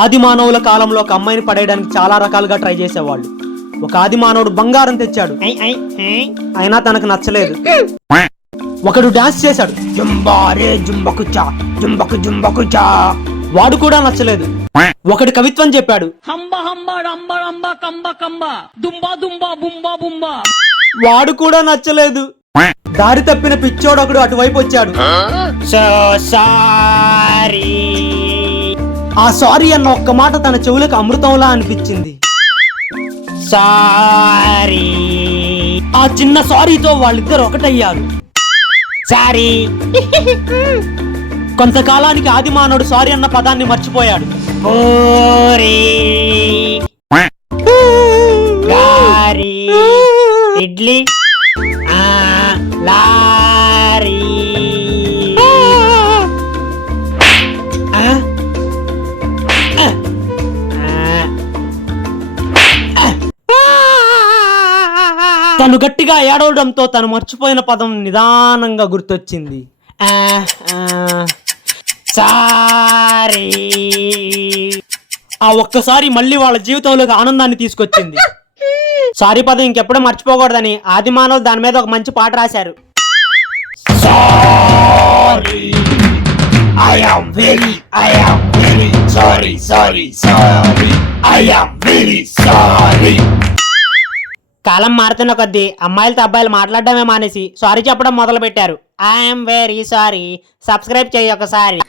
ఆది మానవుల కాలంలో ఒక అమ్మాయిని పడేయడానికి చాలా రకాలుగా ట్రై చేసేవాళ్ళు. ఒక ఆది మానవుడు బంగారం తెచ్చాడు, అయినా తనకు నచ్చలేదు. ఒకడు డాన్స్ చేశాడు, జుంబారే జుంబకుచా జుంబకు జుంబకుచా, వాడు కూడా నచ్చలేదు. ఒకడు కవిత్వం చెప్పాడు, వాడు కూడా నచ్చలేదు. దారి తప్పిన పిచ్చోడు ఒకడు అటువైపు వచ్చాడు. ఆ సారీ అన్న ఒక్క మాట తన చెవులకు అమృతంలా అనిపించింది. సారీ. ఆ చిన్న సారీతో వాళ్ళిద్దరు ఒకటయ్యారు. సారీ. కొంతకాలానికి ఆది మానవుడు సారీ అన్న పదాన్ని మర్చిపోయాడు. గారి ఇడ్లీ లారీ. తను గట్టిగా ఏడవడంతో తను మర్చిపోయిన పదం నిదానంగా గుర్తొచ్చింది. సారీ. ఆ ఒక్కసారి మళ్ళీ వాళ్ళ జీవితంలోకి ఆనందాన్ని తీసుకొచ్చింది. సారీ పదం ఇంకెప్పుడూ మర్చిపోకూడదని ఆది మానవులు దాని మీద ఒక మంచి పాట రాశారు. Sorry, I am very sorry. I am very sorry. కాలం మారుతున్న కొద్దీ అమ్మాయిలతో అబ్బాయిలు మాట్లాడడమే మానేసి సారీ చెప్పడం మొదలు పెట్టారు. I'm very sorry. సబ్స్క్రైబ్ చేయి ఒకసారి.